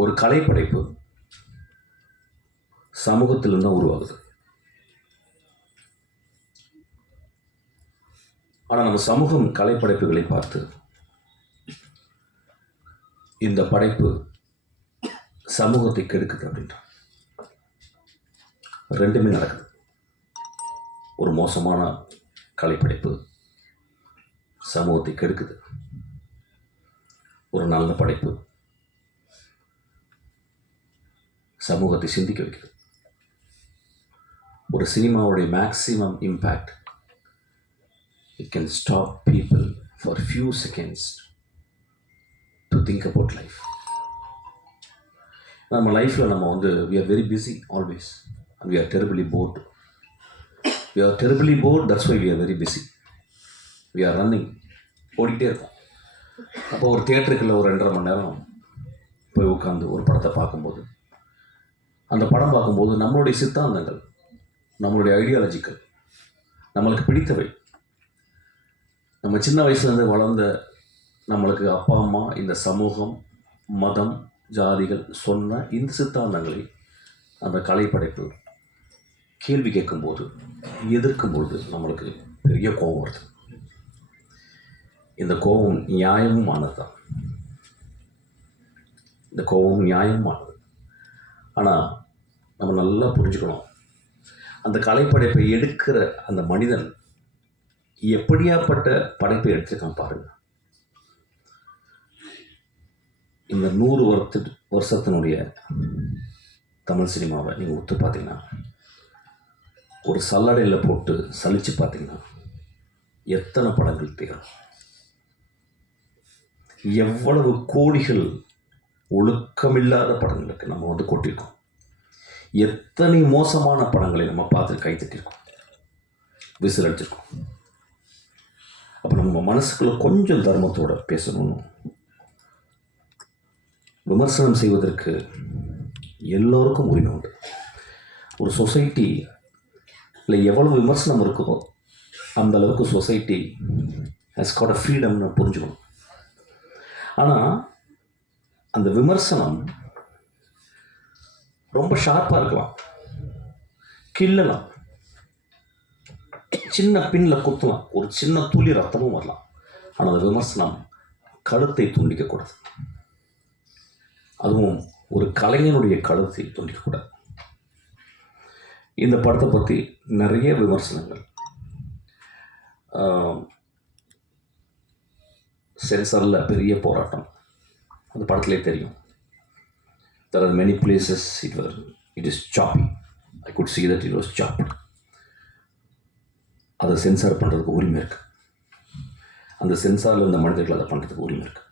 ஒரு கலைப்படைப்பு சமூகத்திலிருந்து தான் உருவாகுது. ஆனால் நம்ம சமூகம் கலைப்படைப்புகளை பார்த்து இந்த படைப்பு சமூகத்தை கெடுக்குது அப்படின்றான் ரெண்டுமே நடக்குது. ஒரு மோசமான கலைப்படைப்பு சமூகத்தை கெடுக்குது. ஒரு நல்ல படைப்பு சமூகத்தை சிந்திக்க வைக்கிறது. ஒரு சினிமாவுடைய maximum impact it can stop people for few seconds to think about life நம்ம லைஃப்பில் நம்ம வந்து we are very busy always and we are terribly bored we are terribly bored that's why we are very busy we are running ஓடிக்கிட்டே இருக்கோம். அப்போ ஒரு தேட்டருக்குள்ள ஒரு ரெண்டரை மணி நேரம் போய் உட்காந்து ஒரு படத்தை பார்க்கும்போது அந்த படம் பார்க்கும்போது நம்மளுடைய சித்தாந்தங்கள் நம்மளுடைய ஐடியாலஜிக்கல் நம்மளுக்கு பிடித்தவை. நம்ம சின்ன வயசுலேருந்து வளர்ந்த நம்மளுக்கு அப்பா அம்மா இந்த சமூகம் மதம் ஜாதிகள் சொன்ன இந்த சித்தாந்தங்களை அந்த கலைப்படைப்பு கேள்வி கேட்கும்போது எதிர்க்கும்போது நம்மளுக்கு பெரிய கோபம் வருது. இந்த கோபம் நியாயமும் தான் இந்த கோபம் நியாயமானது ஆனால் நம்ம நல்லா புரிஞ்சுக்கணும். அந்த கலைப்படைப்பை எடுக்கிற அந்த மனிதன் எப்படியாப்பட்ட படைப்பை எடுத்திருக்கான் பாருங்கள் இந்த நூறு வருத்து வருஷத்தினுடைய தமிழ் சினிமாவை நீங்கள் ஒத்து பார்த்தீங்கன்னா ஒரு சல்லடையில் போட்டு சலித்து பார்த்தீங்கன்னா எத்தனை படங்கள் தேரும். எவ்வளவு கோடிகள் ஒழுக்கமில்லாத படங்களுக்கு நம்ம வந்து கொட்டியிருக்கோம் எத்தனை மோசமான படங்களை நம்ம பார்த்து கைத்தட்டியிருக்கோம் விசில் அடிச்சிருக்கோம் அப்போ நம்ம மனசுக்குள்ள கொஞ்சம் தர்மத்தோடு பேசணும் விமர்சனம் செய்வதற்கு எல்லோருக்கும் உரிமை உண்டு. ஒரு சொசைட்டி இல்லை எவ்வளவு விமர்சனம் இருக்கோ அந்த அளவுக்கு சொசைட்டி ஹஸ் காட் அ ஃப்ரீடம்னு புரிஞ்சுக்கணும். ஆனால் அந்த விமர்சனம் ரொம்ப ஷார்ப்பாக இருக்கலாம். கிள்ளலாம். சின்ன பின்னில் குத்தலாம். ஒரு சின்ன துளி ரத்தமும் வரலாம். ஆனால் அந்த விமர்சனம் கழுத்தை துண்டிக்கக்கூடாது அதுவும் ஒரு கலைஞனுடைய கழுத்தை துண்டிக்கக்கூடாது இந்த படத்தை பற்றி நிறைய விமர்சனங்கள். சென்சாரில் பெரிய போராட்டம். அந்த படத்துலேயே தெரியும். There are many places it where it is chop I could see that it was chop அதை சென்சார் பண்ணுறதுக்கு உரிமை இருக்குது அந்த சென்சாரில் இருந்த மனிதர்கள் அதை பண்ணுறதுக்கு உரிமை இருக்குது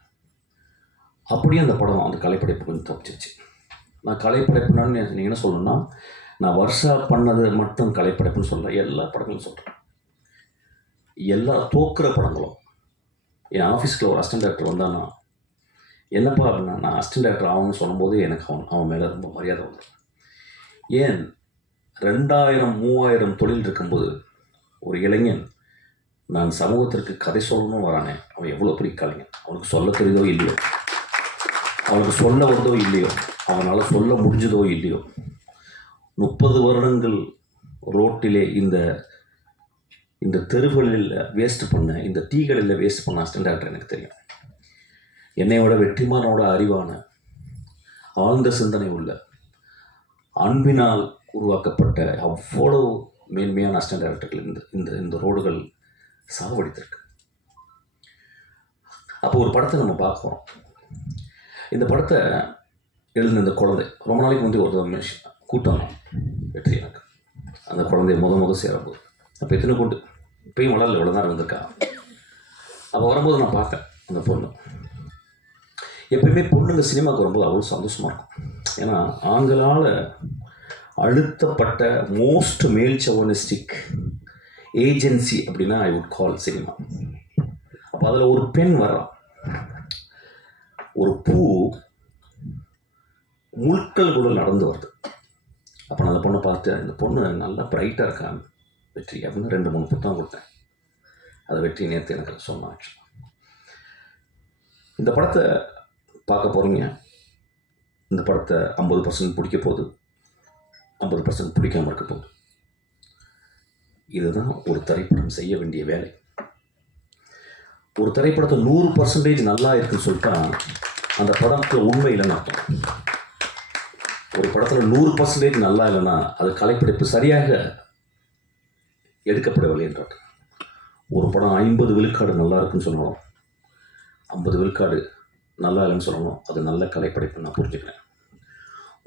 அப்படியே அந்த படம் அந்த கலைப்படைப்பு கொஞ்சம் தப்பிச்சிருச்சு. நான் கலைப்படைப்புனான்னு நீங்கள் என்ன சொல்லணும்னா நான் வருஷா பண்ணது மட்டும் கலைப்படைப்புன்னு சொல்கிறேன் எல்லா படங்களும் சொல்கிறேன் எல்லா தோக்குற படங்களும். என் ஆஃபீஸில் ஒரு அசிஸ்டன்ட் டேரக்டர் வந்தான்னா என்னப்பா அப்படின்னா நான் அசிஸ்டன்ட் டாக்டர் ஆகணும்னு சொல்லும்போது எனக்கு அவன் அவன் மேலே ரொம்ப மரியாதை வந்துடும் ஏன்? ரெண்டாயிரம் மூவாயிரம் தொழில் இருக்கும்போது ஒரு இளைஞன் நான் சமூகத்திற்கு கதை சொல்லணும்னு வரானே அவன் எவ்வளோ பெரிய கலைஞன். அவனுக்கு சொல்ல தெரியுதோ இல்லையோ? அவனுக்கு சொல்ல வருதோ இல்லையோ? அவனால் சொல்ல முடிஞ்சதோ இல்லையோ? முப்பது வருடங்கள் ரோட்டிலே இந்த இந்த தெருவுகளில் வேஸ்ட் பண்ண இந்த டீ கடையில் வேஸ்ட் பண்ண அஸ்டன் டாக்டர் எனக்கு தெரியும். என்னையோட வெற்றிமானோட அறிவான ஆழ்ந்த சிந்தனை உள்ள அன்பினால் உருவாக்கப்பட்ட அவ்வளவு மேன்மையான அஸ்டன் டேரக்டர்கள் இந்த இந்த இந்த ரோடுகள் சாவடித்திருக்கு. அப்போ ஒரு படத்தை நம்ம பார்க்குறோம் இந்த படத்தை எழுதின இந்த குழந்தை ரொம்ப நாளைக்கு முந்தைய ஒரு மிஷ் கூட்டம் வெற்றி எனக்கு. அந்த குழந்தைய முத முத சேரப்போகுது அப்போ எத்தனை கூட்டு? இப்பயும் வளரல இவ்வளோ தான் இருந்திருக்கா அப்போ வரும்போது நான் பார்த்தேன் அந்த பொண்ணு. எப்பயுமே பொண்ணுங்க சினிமாவுக்கு வரும்போது அவ்வளோ சந்தோஷமாக இருக்கும். ஏன்னா ஆண்களால் அழுத்தப்பட்ட மோஸ்ட் மேல் சவனிஸ்டிக் ஏஜென்சி அப்படின்னா ஐ வுட் கால் சினிமா அப்போ அதில் ஒரு பெண் வர்றான் ஒரு பூ முழுக்கள் கூட நடந்து வருது. அப்போ நான் அந்த பொண்ணை பார்த்து இந்த பொண்ணு நல்லா பிரைட்டாக இருக்கான் வெற்றி அப்படின்னு ரெண்டு மூணு புத்தகம் கொடுத்தேன். அதை வெற்றி நேற்று எனக்கு சொன்னான் ஆக்சுவலாக இந்த படத்தை பார்க்க போகிறீங்க இந்த படத்தை ஐம்பது பர்சன்ட் பிடிக்க போகுது. ஐம்பது பர்சன்ட் பிடிக்காம இருக்க போகுது. இதுதான் ஒரு திரைப்படம் செய்ய வேண்டிய வேலை. ஒரு திரைப்படத்தை நூறு பர்சன்டேஜ் நல்லா இருக்குன்னு சொல்லிட்டா அந்த படத்துக்கு உண்மை இல்லைன்னு அர்த்தம். ஒரு படத்தில் நூறு பர்சன்டேஜ் நல்லா இல்லைன்னா அது கலைப்பிடிப்பு சரியாக எடுக்கப்படவில்லை என்றார் ஒரு படம் ஐம்பது விழுக்காடு நல்லா இருக்குன்னு சொன்னாலும் ஐம்பது விழுக்காடு நல்லா இல்லைன்னு சொல்லணும். அது நல்ல கலைப்படைப்பு நான் புரிஞ்சுக்கிறேன்.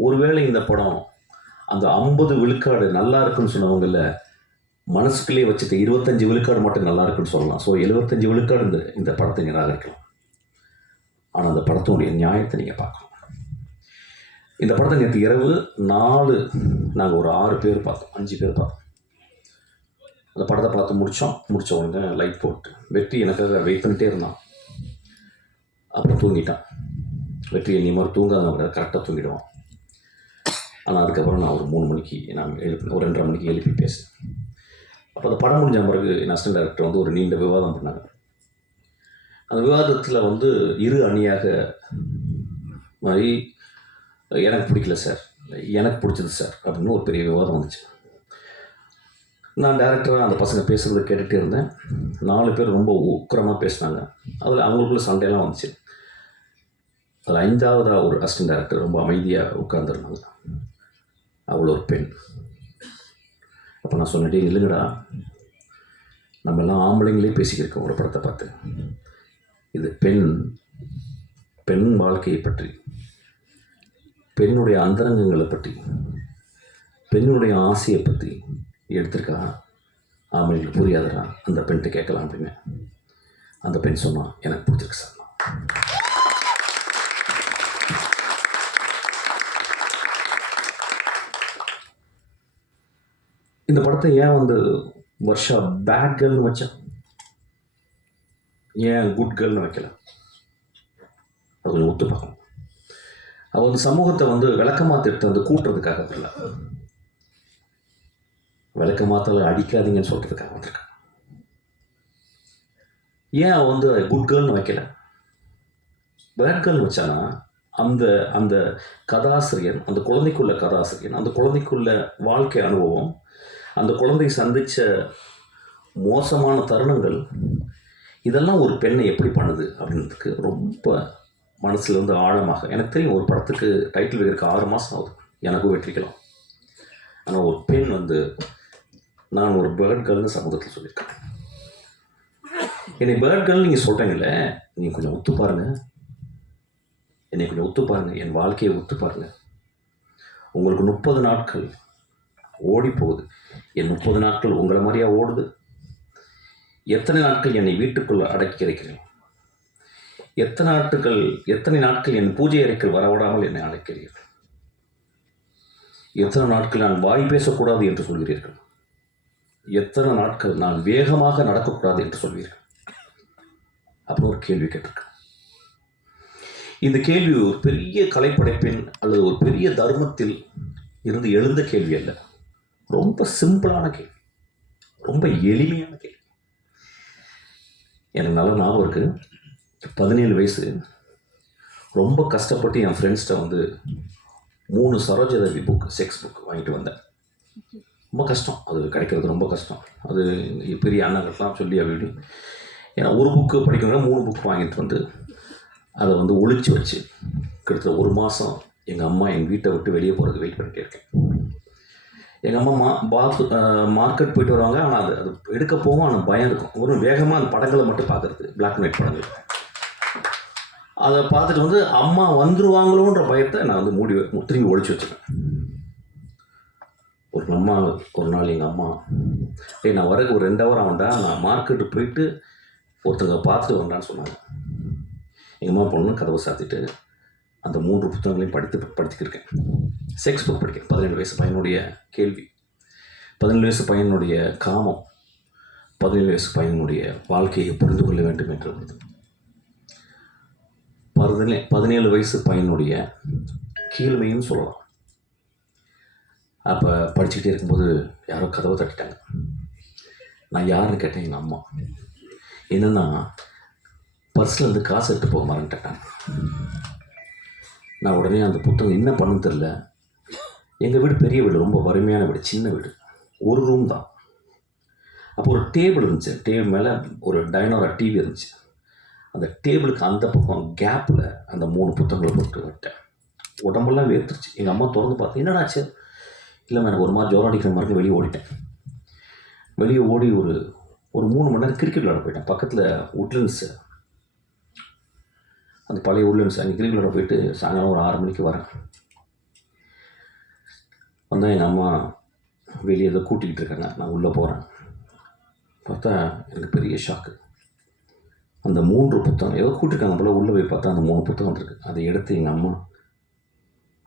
ஒருவேளை இந்த படம் அந்த ஐம்பது விழுக்காடு நல்லா இருக்குன்னு சொன்னவங்கள மனசுக்குள்ளேயே வச்சுட்டு இருபத்தஞ்சு விழுக்காடு மட்டும் நல்லா இருக்குன்னு சொல்லலாம். ஸோ எழுபத்தஞ்சு விழுக்காடு இந்த இந்த படத்தை நிராகரிக்கலாம். ஆனால் அந்த படத்தினுடைய நியாயத்தை நீங்கள் பார்க்கணும். இந்த படத்தை நேற்று இரவு நாலு நாங்கள் ஒரு ஆறு பேர் பார்த்தோம். அஞ்சு பேர் பார்த்தோம். அந்த படத்தை பார்த்து முடித்தோம் முடித்த உடனே லைட் போட்டு வெற்றி எனக்காக வெயிட் பண்ணிட்டே இருந்தான். தூங்கிட்டான். வெற்றி நீ மாதிரி தூங்காதவங்க கரெக்டாக தூங்கிடுவான். ஆனால் அதுக்கப்புறம் நான் ஒரு மூணு மணிக்கு நான் எழுப்பி ஒரு ரெண்டரை மணிக்கு எழுப்பி பேசினேன். அப்போ அந்த படம் முடிஞ்ச பிறகு என் அசிஸ்டன்ட் டேரக்டர் வந்து ஒரு நீண்ட விவாதம் பண்ணாங்க. அந்த விவாதத்தில் வந்து இரு அணியாக மாதிரி எனக்கு பிடிக்கல சார் எனக்கு பிடிச்சது சார் அப்படின்னு ஒரு பெரிய விவாதம் வந்துச்சு. நான் டேரக்டராக அந்த பசங்க பேசுகிறத கேட்டுகிட்டே இருந்தேன். நாலு பேர் ரொம்ப உக்கிரமாக பேசினாங்க. அதில் அவங்களுக்குள்ள சண்டையெல்லாம் வந்துச்சு. அதில் ஐந்தாவதாக ஒரு அசிஸ்டன்ட் டேரக்டர் ரொம்ப அமைதியாக உட்காந்துருந்தாங்க அவ்வளோ ஒரு பெண். அப்போ நான் சொன்னேன் இல்லைங்கடா நம்ம எல்லாம் ஆம்பளைங்களே பேசிக்கிருக்கோம் ஒரு படத்தை பார்த்து. இது பெண் பெண் வாழ்க்கையை பற்றி பெண்ணுடைய அந்தரங்கங்களை பற்றி பெண்ணுடைய ஆசையை பற்றி எடுத்திருக்கா? ஆம்பளைங்களுக்கு புரியாதடா. அந்த பெண்கிட்ட கேட்கலாம் அப்படின்னு. அந்த பெண் சொன்னான் எனக்கு பிடிச்சிருக்கு சார். இந்த படத்தை ஏன் வந்து வருஷா பேட் கேர்ள்னு வச்சான் ஏன் குட் கேர்ள்னு வைக்கல? அது கொஞ்சம் ஒத்து பார்க்கணும். அவள் வந்து சமூகத்தை வந்து விளக்கமாக திருத்த வந்து கூட்டுறதுக்காக வரல. விளக்கமாத்தால அடிக்காதீங்கன்னு சொல்கிறதுக்காக வந்திருக்கான் ஏன் அவள் வந்து குட் கேர்ள்னு வைக்கல? பேட் கேர்ள்னு வச்சானா அந்த அந்த கதாசிரியன் அந்த குழந்தைக்குள்ள கதாசிரியன் அந்த குழந்தைக்குள்ள வாழ்க்கை அனுபவம் அந்த குழந்தை சந்தித்த மோசமான தருணங்கள் இதெல்லாம் ஒரு பெண்ணை எப்படி பண்ணுது அப்படின்றதுக்கு ரொம்ப மனசில் வந்து ஆழமாக எனக்கு தெரியும் ஒரு படத்துக்கு டைட்டில் வைக்கிறதுக்கு ஆறு மாதம் ஆகுது. எனக்கும் வெற்றிக்கலாம் ஆனால் ஒரு பெண் வந்து நான் ஒரு பேர்ட் கேர்ள்னு சமூகத்தில் சொல்லியிருக்கேன். என்னை பேர்ட் கேர்ள் நீங்கள் சொல்கிறீங்களே நீங்கள் கொஞ்சம் ஒத்து பாருங்கள் என்னை கொஞ்சம் ஒத்து பாருங்கள் என் வாழ்க்கையை ஒத்து பாருங்கள் உங்களுக்கு முப்பது நாட்கள் ஓடி போகுது என் முப்பது நாட்கள் உங்களை மாதிரியா ஓடுது. எத்தனை நாட்கள் என்னை வீட்டுக்குள்ள அடக்கி இருக்கிறேன் எத்தனை நாட்கள் எத்தனை நாட்கள் என் பூஜை அறைக்குள் வரவிடாமல் என்னை அழைக்கிறீர்கள் எத்தனை நாட்கள் நான் வாய் பேசக்கூடாது என்று சொல்கிறீர்கள்? எத்தனை நாட்கள் நான் வேகமாக நடக்கக்கூடாது என்று சொல்வீர்கள்? அப்படின்னு ஒரு கேள்வி கேட்டிருக்கேன். இந்த கேள்வி ஒரு பெரிய கலைப்படைப்பின் அல்லது ஒரு பெரிய தர்மத்தில் இருந்து எழுந்த கேள்வி அல்ல. ரொம்ப சிம்பிளான கேள்வி. ரொம்ப எளிமையான கேள்வி. எனக்கு நல்ல ஞாபகம் இருக்குது பதினேழு வயசு. ரொம்ப கஷ்டப்பட்டு என் ஃப்ரெண்ட்ஸ்கிட்ட வந்து மூணு சரோஜதேவி புக் செக்ஸ் புக் வாங்கிட்டு வந்தேன். ரொம்ப கஷ்டம். அது கிடைக்கிறது ரொம்ப கஷ்டம். அது பெரிய அண்ணங்கள்லாம் சொல்லி அப்படி ஏன்னா ஒரு புக்கு படிக்கணும்னா மூணு புக் வாங்கிட்டு வந்து அதை வந்து ஒழிச்சு வச்சு கிட்டத்தட்ட ஒரு மாதம் எங்கள் அம்மா எங்கள் வீட்டை விட்டு வெளியே போகிறதுக்கு வெயிட் பண்ணிட்டே இருக்கேன். எங்கள் அம்மா மா பாத் மார்க்கெட் போயிட்டு வருவாங்க. ஆனால் அது அது எடுக்க போகும். ஆனால் பயம் இருக்கும். ஒரு வேகமாக அந்த படங்களை மட்டும் பார்க்குறது. பிளாக் அண்ட் ஒயிட் படங்கள். அதை பார்த்துட்டு வந்து அம்மா வந்துருவாங்களோன்ற பயத்தை நான் வந்து மூடி வ- திரும்பி ஒழிச்சு வச்சுருக்கேன். ஒரு அம்மா ஒரு நாள் எங்கள் அம்மா ஏய் நான் வரக்கு ஒரு ரெண்டு ஹவர் ஆகும்டா. நான் மார்க்கெட்டு போயிட்டு ஒருத்தங்க பார்த்துட்டு வரேன்டான்னு சொன்னாங்க. எங்கள் அம்மா பொண்ணு கதவை சாத்திட்டு அந்த மூன்று புத்தகங்களையும் படித்து படித்துக்கிருக்கேன் செக்ஸ் புக் படிக்கிறேன் பதினேழு வயசு பையனுடைய கேள்வி. பதினேழு வயசு பையனுடைய காமம். பதினேழு வயசு பையனுடைய வாழ்க்கையை புரிந்து கொள்ள வேண்டும் என்று இருந்தது பதினே பதினேழு வயசு பையனுடைய கீழ்மைன்னு சொல்லலாம். அப்போ படிச்சுக்கிட்டே இருக்கும்போது யாரோ கதவை தட்டிட்டாங்க. நான் யாருன்னு கேட்டேன் எங்கள் அம்மா. என்னென்னா பர்ஸில் இருந்து காசு எடுத்து போக மறந்துட்டேன் நான் உடனே அந்த புத்தகம் என்ன பண்ணுன்னு தெரில எங்கள் வீடு பெரிய வீடு ரொம்ப வறுமையான வீடு சின்ன வீடு. ஒரு ரூம் தான். அப்போ ஒரு டேபிள் இருந்துச்சு. டேபிள் மேலே ஒரு டைனோரா டிவி இருந்துச்சு. அந்த டேபிளுக்கு அந்த பக்கம் கேப்பில் அந்த மூணு புத்தகங்களை போட்டு விட்டேன். உடம்பெல்லாம் வேர்த்துருச்சு. எங்கள் அம்மா திறந்து பார்த்து என்னடாச்சு இல்லை எனக்கு ஒரு மாதிரி ஜோரம் அடிக்கிற மாதிரி வெளியே ஓடிட்டேன். வெளியே ஓடி ஒரு ஒரு மூணு மணி நேரம் கிரிக்கெட் விளையாட போயிட்டேன். பக்கத்தில் உட்லண்ட்ஸு அந்த பழைய உட்லண்ட்ஸ் அங்கே கிரிக்கெட் விளாட போயிட்டு சாயங்காலம் ஒரு ஆறு மணிக்கு வரேன். வந்தால் எங்கள் அம்மா வெளியே ஏதோ கூட்டிகிட்டு இருக்காங்க. நான் உள்ளே போகிறேன் பார்த்தா எனக்கு பெரிய ஷாக்கு அந்த மூன்று புத்தகம் ஏதோ கூட்டிருக்காங்க போல் உள்ளே போய் பார்த்தா அந்த மூணு புத்தகம் இருக்குது அதை எடுத்து எங்கள் அம்மா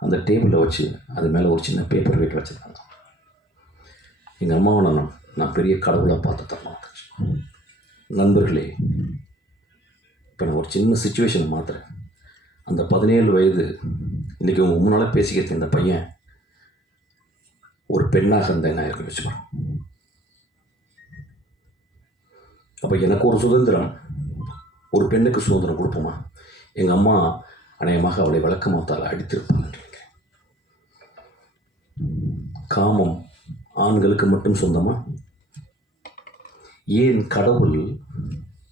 அந்த டேபிளில் வச்சு அது மேலே ஒரு சின்ன பேப்பர் வெயிட் வச்சுருக்காங்க. எங்கள் அம்மாவை நான் நான் பெரிய கடவுளாக பார்த்து தரலாம் நண்பர்களே இப்போ நான் ஒரு சின்ன சுச்சுவேஷன் மாற்றுறேன் அந்த பதினேழு வயது இன்றைக்கி உங்கள் முன்னால் பேசிக்கிறது இந்த பையன் ஒரு பெண்ணாக இருந்தேன் நான் இருக்கு அப்போ எனக்கு ஒரு சுதந்திரம். ஒரு பெண்ணுக்கு சுதந்திரம் கொடுப்போமா? எங்கள் அம்மா அநேகமாக அவளை விளக்கமாத்தால் அடித்திருப்பாங்க காமம் ஆண்களுக்கு மட்டும் சொந்தமா? ஏன் கடவுள்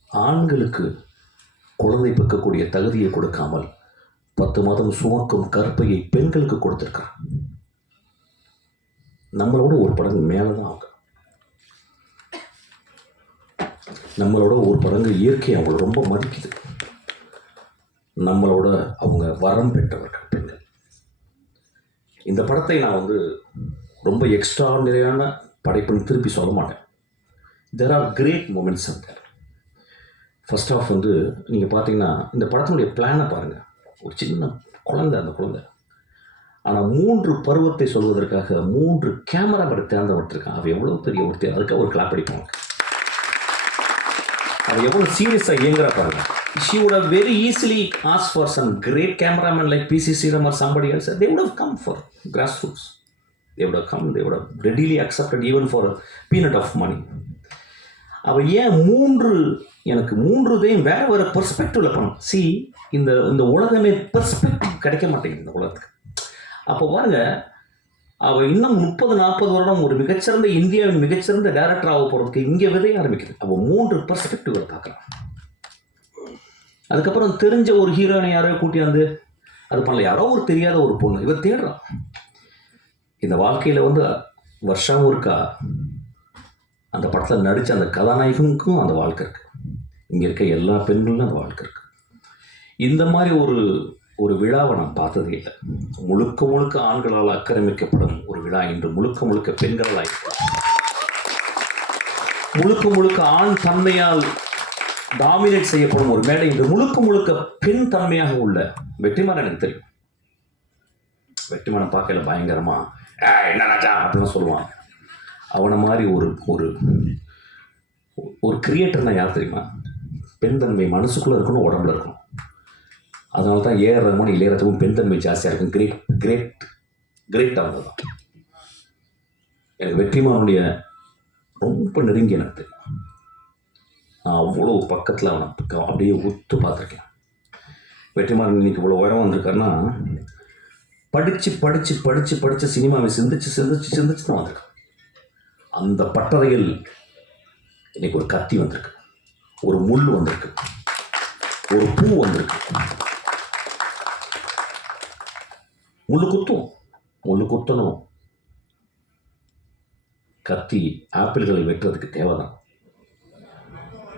ஆண்களுக்கு குழந்தை பெக்கக்கூடிய தகுதியை கொடுக்காமல் பத்து மாதம் சுமக்கும் கற்பையை பெண்களுக்கு கொடுத்துருக்கான் நம்மளோட ஒரு படங்கு மேலே தான் ஆகும். நம்மளோட ஒரு படங்கு இயற்கை அவங்கள ரொம்ப மதிக்குது. நம்மளோட அவங்க வரம் பெற்றவர்கள் பெண்கள். இந்த படத்தை நான் வந்து ரொம்ப எக்ஸ்ட்ரா நிறையான படைப்புன்னு திருப்பி சொல்ல மாட்டேன். There are great moments and there first of வந்து நீங்கள் பார்த்தீங்கன்னா இந்த படத்தினுடைய பிளானை பாருங்கள் ஒரு சின்ன குழந்தை அந்த குழந்தை. ஆனால் மூன்று பருவத்தை சொல்வதற்காக மூன்று கேமரா படம் தேர்ந்தெடுத்திருக்கான் அவள் எவ்வளோ பெரிய ஒரு அதுக்கு ஒரு கிளாப் அடிப்பாங்க அவர் எவ்வளோ சீரியஸாக இயங்குறா பாருங்க she would have very easily as far some great cameraman like PC Sreeram or somebody else they would have come for grass roots they would come they would have readily accepted even for peanut of money அவள் ஏன் மூன்று எனக்கு மூன்று இதையும் வேறு வேறு பெர்ஸ்பெக்டிவில் பண்ணும் C இந்த இந்த உலகமே பெர்ஸ்பெக்டிவ் கிடைக்க மாட்டேங்குது இந்த உலகத்துக்கு அப்போ பாருங்க அவள் இன்னும் முப்பது நாற்பது வருடம் ஒரு மிகச்சிறந்த இந்தியாவின் மிகச்சிறந்த டேரக்டர் ஆக போகிறதுக்கு இங்கே விதைய ஆரம்பிக்குது. அவள் மூன்று பெர்ஸ்பெக்டிவ்ல பார்க்கலாம். அதுக்கப்புறம் தெரிஞ்ச ஒரு ஹீரோயினை யாரோ கூட்டியாந்து அது பண்ணல. யாரோ ஒரு தெரியாத ஒரு பொண்ணு இவர் தேடுறான் இந்த வாழ்க்கையில் வந்து வருஷம் இருக்கா அந்த படத்தில் நடித்த அந்த கதாநாயகனுக்கும் அந்த வாழ்க்கை இருக்குது இங்கே இருக்க எல்லா பெண்களும் அந்த வாழ்க்கை இருக்குது இந்த மாதிரி ஒரு ஒரு விழாவை நான் பார்த்ததே இல்லை. முழுக்க முழுக்க ஆண்களால் ஆக்கிரமிக்கப்படும் ஒரு விழா. இன்று முழுக்க முழுக்க பெண்களால் முழுக்க முழுக்க ஆண் தன்மையால் டாமினேட் செய்யப்படும் ஒரு மேடை. இன்று முழுக்க முழுக்க பெண் தன்மையாக உள்ள வெற்றிமாறன் எனக்கு தெரியும். வெற்றிமாறன் பார்க்கல பயங்கரமா என்ன ராஜா? அப்படின்னு சொல்லுவான். அவனை மாதிரி ஒரு ஒரு ஒரு கிரியேட்டர்னா யார் தெரியுமா? பெண் தன்மை மனசுக்குள்ளே இருக்கணும் உடம்புல இருக்கணும். அதனால தான் ஏஆர் ரகுமான் இளையராஜாவும் பெண் தன்மை ஜாஸ்தியாக இருக்கும். கிரேட் கிரேட் கிரேட் அவங்க தான். எனக்கு வெற்றிமானுடைய ரொம்ப நெருங்கி எனக்கு தெரியும் நான் அவ்வளோ பக்கத்தில் அவனை அப்படியே ஒத்து பார்த்துருக்கேன். வெற்றிமாறன் இன்னைக்கு இவ்வளோ உயரம் வந்திருக்காருன்னா படித்து படித்து படித்து படித்து சினிமாவை சிந்திச்சு சிந்திச்சு சிந்திச்சு தான் வந்திருக்கான். அந்த பட்டறையில் இன்றைக்கி ஒரு கத்தி வந்திருக்கு. ஒரு முள் வந்திருக்கு. ஒரு பூ வந்திருக்கு. முள்ளு குத்தும் முள்ளு குத்தணும். கத்தி ஆப்பிள்களை வெட்டுறதுக்கு தேவைதான்.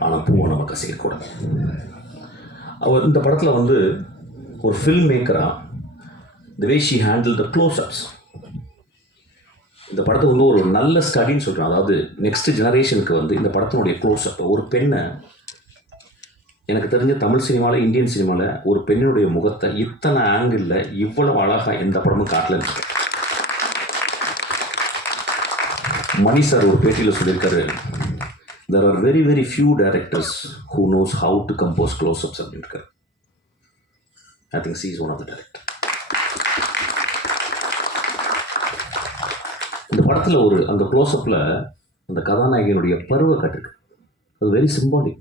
ஆனால் பூவை நம்ம கசிக்கக்கூடாது அவர் இந்த படத்தில் வந்து ஒரு film மேக்கராக the way she handle the closeups இந்த படத்தை வந்து ஒரு நல்ல ஸ்டடின்னு சொல்கிறேன் அதாவது நெக்ஸ்ட் ஜெனரேஷனுக்கு வந்து இந்த படத்தினுடைய க்ளோஸ்அப் ஒரு பெண்ணை எனக்கு தெரிஞ்ச தமிழ் சினிமாவில் இந்தியன் சினிமாவில் ஒரு பெண்ணினுடைய முகத்தை இத்தனை ஆங்கிளில் இவ்வளவு அழகாக எந்த படமும் காட்டலன்னு மணி சார் ஒரு பேட்டியில் சொல்லியிருக்காரு there are very very few directors who knows how to compose closeups அப்படின்னு இருக்கார். I think she is one of the director இந்த படத்தில் ஒரு அந்த க்ளோஸ்அப்பில் அந்த கதாநாயகனுடைய பருவ கட்டுக்கு அது வெரி சிம்பாலிக்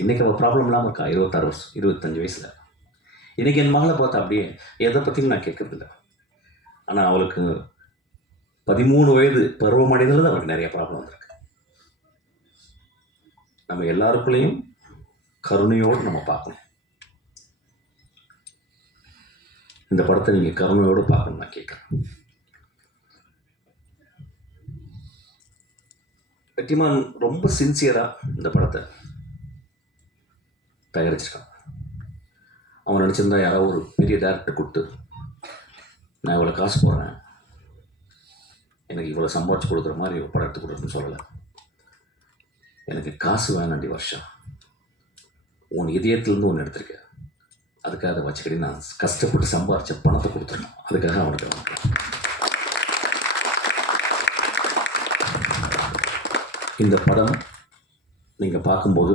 இன்றைக்கி அவள் ப்ராப்ளம் இல்லாமல் இருக்கா? இருபத்தாறு வருஷம் இருபத்தஞ்சு வயசில். இன்றைக்கி என் மகளை பார்த்தா அப்படியே எதை பற்றியும் நான் கேட்கறதில்ல. ஆனால் அவளுக்கு பதிமூணு வயது பருவமடைதல் தான் அவளுக்கு நிறைய ப்ராப்ளம் வந்திருக்கு. நம்ம எல்லாருக்குள்ளேயும் கருணையோடு நம்ம பார்க்கணும். இந்த படத்தை நீங்கள் கருணையோடு பார்க்கணும் நான் கேட்குறேன். வெற்றிமான் ரொம்ப சின்சியராக இந்த படத்தை தயாரிச்சிருக்கான். அவன் நினச்சிருந்தா யாராவது ஒரு பெரிய டேரக்டர் கொடுத்து நான் இவ்வளோ காசு போடுறேன். எனக்கு இவ்வளோ சம்பாதிச்சு கொடுக்குற மாதிரி ஒரு படம் எடுத்து கொடுக்குறேன்னு சொல்லலை. எனக்கு காசு வேணாண்டி வருஷம் உன் இதயத்துலேருந்து ஒன்று எடுத்திருக்க. அதுக்காக அதை வச்சுக்கிட்டு நான் கஷ்டப்பட்டு சம்பாதிச்ச பணத்தை கொடுத்துருக்கேன் அதுக்காக அவனுக்கு அவனுக்கு இந்த படம் நீங்கள் பார்க்கும்போது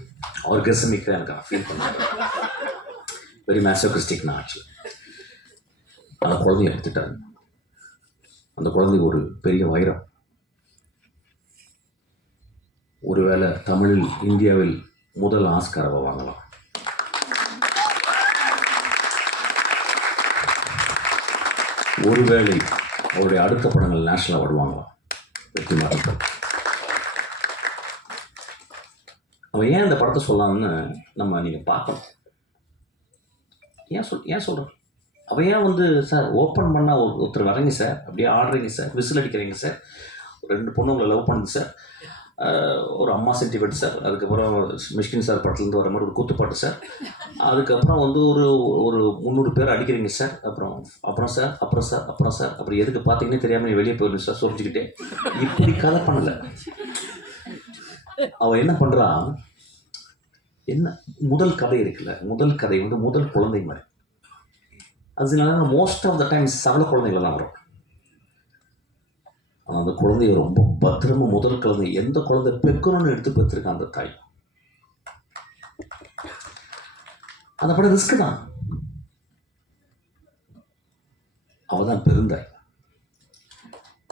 ஆர்கசமிக்காக எனக்கு ஃபீல் பண்ணுவேன் வெரி மேசோகிறிஸ்டிக் நான் ஆக்சுவலி அந்த குழந்தைய எடுத்துட்டாங்க அந்த குழந்தை ஒரு பெரிய வைரம். ஒருவேளை தமிழில் இந்தியாவில் முதல் ஆஸ்காரவை வாங்கலாம். ஒருவேளை அவருடைய அடுத்த படங்கள் நேஷனல் அவார்டு வாங்கலாம். வெற்றி மாற்றம் அவன் ஏன் அந்த படத்தை சொல்லலாம்னு நம்ம நீங்கள் பார்க்கணும். ஏன் சொல் ஏன் சொல்கிறேன் அவன் ஏன் வந்து சார் ஓப்பன் பண்ணால் ஒரு ஒருத்தர் வரீங்க சார் அப்படியே ஆடுறீங்க சார் விசில் அடிக்கிறீங்க சார். ஒரு ரெண்டு பொண்ணுங்களை லவ் பண்ணுது சார். ஒரு அம்மா சென்டிமெண்ட் சார். அதுக்கப்புறம் மிஷ்கின் சார் படத்துலேருந்து வர மாதிரி ஒரு கூத்துப்பாட்டு சார். அதுக்கப்புறம் வந்து ஒரு ஒரு முந்நூறு பேர் அடிக்கிறீங்க சார். அப்புறம் அப்புறம் சார் அப்புறம் சார் அப்புறம் சார். அப்புறம் எதுக்கு பார்த்தீங்கன்னே தெரியாமல் வெளியே போயிடுங்க சார் சொல்லிச்சுக்கிட்டே இப்படி கதை பண்ணலை. அவள் என்ன பண்ணுறா என்ன முதல் கதை இருக்குல்ல முதல் கதை வந்து முதல் குழந்தை மாதிரி. அதனால மோஸ்ட் ஆஃப் த டைம் சகல தான் வரும். ஆனால் அந்த குழந்தைய ரொம்ப பத்திரமா முதல் குழந்தை எந்த குழந்தை பெக்கணும்னு எடுத்து பெற்றிருக்கான் அந்த தாய். அந்த படம் ரிஸ்க் தான். அவள் தான் பெருந்தாய்.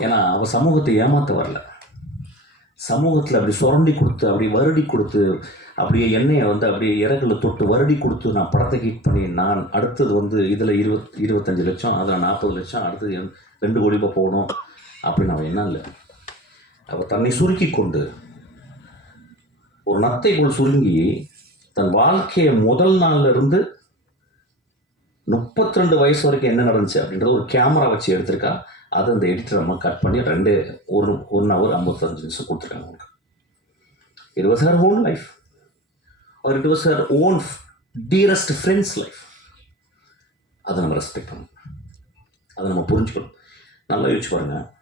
ஏன்னா அவள் சமூகத்தை ஏமாற்ற வரல. சமூகத்தில் அப்படி சுரண்டி கொடுத்து அப்படி வருடி கொடுத்து அப்படியே எண்ணெயை வந்து அப்படியே இறகுல தொட்டு வருடி கொடுத்து நான் படத்தை ஹிட் பண்ணி நான் அடுத்தது வந்து இதில் இருபத் இருபத்தஞ்சு லட்சம் அதில் நாற்பது லட்சம் அடுத்தது ரெண்டு கோடி ரூபாய் போகணும் அப்படின்னு அவன் என்ன இல்லை. அவள் தன்னை சுருக்கி கொண்டு ஒரு நத்தை போல் சுருங்கி தன் வாழ்க்கையை முதல் நாளில் இருந்து முப்பத்தி ரெண்டு வயசு வரைக்கும் என்ன நடந்துச்சு அப்படின்றத ஒரு கேமரா வச்சு எடுத்திருக்கா. அதை அந்த எடிட்டர் அம்மா கட் பண்ணி ரெண்டு ஒரு ஒன் ஹவர் ஐம்பத்தஞ்சு நிமிஷம் கொடுத்துருக்காங்க உங்களுக்கு it was her own life or it was her own dearest friends life அதை நம்ம ரெஸ்பெக்ட் பண்ணணும். அதை நம்ம புரிஞ்சுக்கணும். நல்லா யோசிச்சு பாருங்க.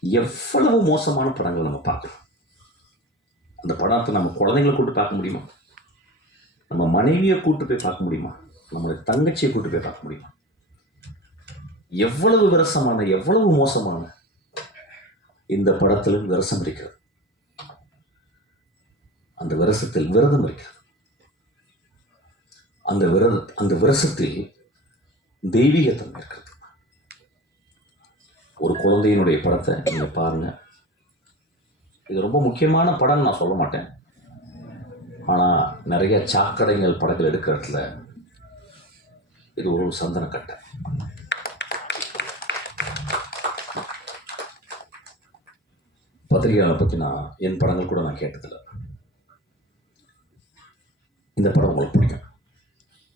எவ்வளவு மோசமான படங்கள் நம்ம பார்க்குறோம் அந்த படத்தை நம்ம குழந்தைங்களை கூப்பிட்டு பார்க்க முடியுமா? நம்ம மனைவியை கூட்டு போய் பார்க்க முடியுமா? நம்மளுடைய தங்கச்சியை கூட்டு போய் பார்க்க முடியுமா? எவ்வளவு விரசமான எவ்வளவு மோசமான இந்த படத்திலும் விரசம் இருக்கிறது. அந்த விரசத்தில் விரதம் இருக்கிறது. அந்த விரத அந்த விரசத்தில் தெய்வீகத்தன் இருக்கிறது. ஒரு குழந்தையினுடைய படத்தை நீங்கள் பாருங்க. இது ரொம்ப முக்கியமான படம்னு நான் சொல்ல மாட்டேன். ஆனால் நிறைய சாக்கடைகள் படங்கள் எடுக்கிறதுல இது ஒரு சந்தனக்கட்டை. பத்திரிகையாளர் பற்றி நான் என் படங்கள் கூட நான் கேட்டதில்லை. இந்த படம் உங்களுக்கு பிடிக்கும்.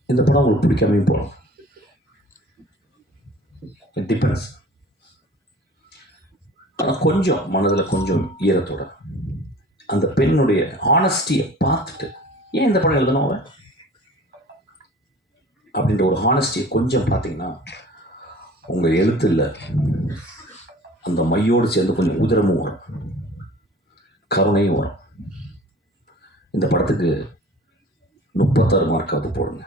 இந்த படம் உங்களுக்கு பிடிக்காமையும் போகலாம். இட் டிபெண்ட்ஸ் ஆனால் கொஞ்சம் மனதில் கொஞ்சம் ஈரத்தோட அந்த பெண்ணுடைய ஹானஸ்டியை பார்த்துட்டு ஏன் இந்த படம் எழுதணும் அவன் அப்படின்ற ஒரு ஹானஸ்டியை கொஞ்சம் பார்த்தீங்கன்னா உங்கள் எழுத்தில் அந்த மையோடு சேர்ந்து கொஞ்சம் உதிரமும் வரும். கருணையும் வரும். இந்த படத்துக்கு முப்பத்தாறு மார்க்காவது போடுங்க.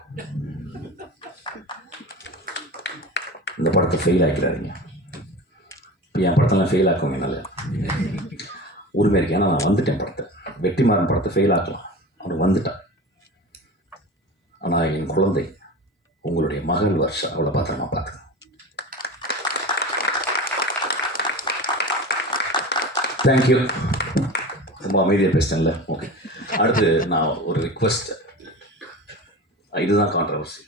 இந்த படத்தை ஃபெயில் ஆக்கிறாதீங்க இப்போ என் படத்தெல்லாம் ஃபெயில் ஆக்குவோம் என்னால். உரிமை இருக்கு ஏன்னா நான் வந்துட்டேன் படத்தை. வெட்டிமாறன் படத்தை ஃபெயில் ஆக்கலாம். அவன் வந்துட்டான். ஆனால் என் குழந்தை உங்களுடைய மகள் வருஷம் அவளை பத்திரமா பார்த்துங்க தேங்க்யூ ரொம்ப அமைதியாக பேசிட்டேன்ல. ஓகே அடுத்து நான் ஒரு ரிக்வஸ்ட் இதுதான் கான்ட்ரவர்சி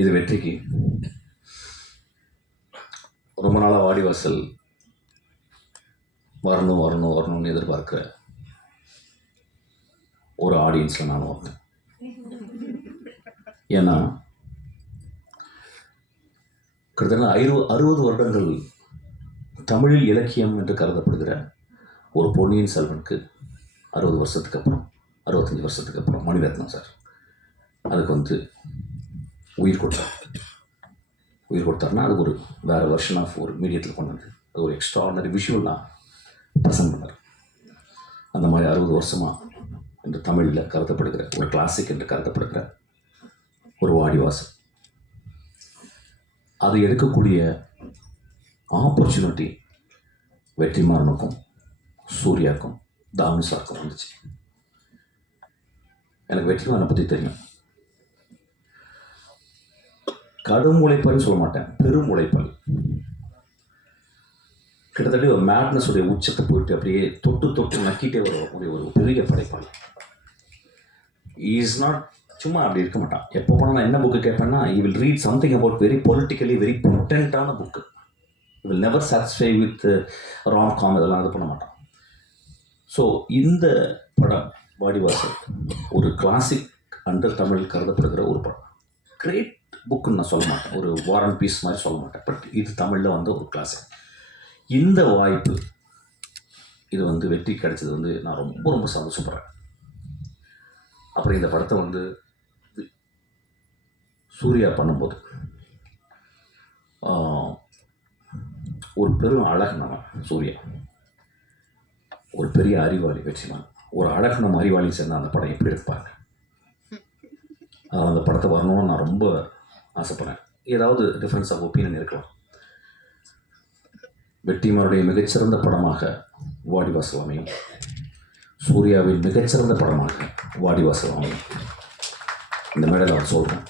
இது வெற்றிக்கு. ரொம்ப நாளாக வாடிவாசல் வரணும் வரணும் வரணும்னு எதிர்பார்க்குற ஒரு ஆடியன்ஸில் நான் வந்தேன். ஏன்னா கிட்டத்தட்ட ஐரு அறுபது வருடங்கள் தமிழில் இலக்கியம் என்று கருதப்படுகிற ஒரு பொன்னியின் செல்வனுக்கு அறுபது வருஷத்துக்கு அப்புறம் அறுபத்தஞ்சி வருஷத்துக்கு அப்புறம் மணிரத்னம் சார். அதுக்கு வந்து உயிர் கொடுத்தார். உயிர் கொடுத்தாருன்னா அது ஒரு வேறு வெர்ஷன் ஆஃப் ஒரு மீடியத்தில் கொண்டு வந்து அது ஒரு எக்ஸ்ட்ராடனரி விஷுவலாக ப்ரெசென்ட் பண்ணார். அந்த மாதிரி அறுபது வருஷமாக என்று தமிழில் கருதப்படுகிற ஒரு கிளாசிக் என்று கருதப்படுகிற ஒரு வாடிவாசம் அது எடுக்கக்கூடிய ஆப்பர்ச்சுனிட்டி வெற்றிமாறனுக்கும் சூர்யாக்கும் தாமிசாருக்கும் வந்துச்சு. எனக்கு வெற்றிமாறனை பற்றி தெரியும். கடும் உழைப்பாளி சொல்ல மாட்டேன். பெரும் உழைப்பாளி கிட்டத்தட்ட ஒரு மேட்னஸுடைய உச்சத்தை போயிட்டு அப்படியே தொட்டு தொட்டு நக்கிட்டே வர ஒரு பெரிய படைப்பாளி. இஸ் நாட் சும்மா அப்படி இருக்க மாட்டான். எப்போ போனால் நான் என்ன book கேட்பேன்னா I will read something about very politically very பொட்டன்ட்டான book will never satisfy with rom com இதெல்லாம் இது பண்ண மாட்டான். ஸோ இந்த படம் வாடிவாசல் ஒரு கிளாசிக் அண்டர் தமிழ் கருதப்படுகிற ஒரு படம். கிரேட் புக்குன்னு நான் சொல்ல மாட்டேன். ஒரு வாரன் பீஸ் மாதிரி சொல்ல மாட்டேன். பட் இது தமிழில் வந்து ஒரு கிளாசிக் இந்த வாய்ப்பு இது வந்து வெற்றி கிடைச்சது வந்து நான் ரொம்ப ரொம்ப சந்தோஷப்படுறேன். அப்புறம் இந்த படத்தை வந்து சூர்யா பண்ணும்போது ஒரு பெரும் அழகனவன் சூர்யா. ஒரு பெரிய அறிவாளி வெற்றிமான். ஒரு அழகனம் அறிவாளி சேர்ந்து அந்த படம் எப்படி இருப்பாங்க அந்த படத்தை வரணும்னு நான் ரொம்ப ஆசைப்பட்றேன். ஏதாவது டிஃப்ரென்ஸ் ஆஃப் ஒப்பீனியன் இருக்கலாம். வெற்றிமாருடைய மிகச்சிறந்த படமாக வாடிவாசல் அமையும் சூர்யாவின் மிகச்சிறந்த படமாக வாடிவாசல் அமையும் இந்த மேடையில் நான் சொல்கிறேன்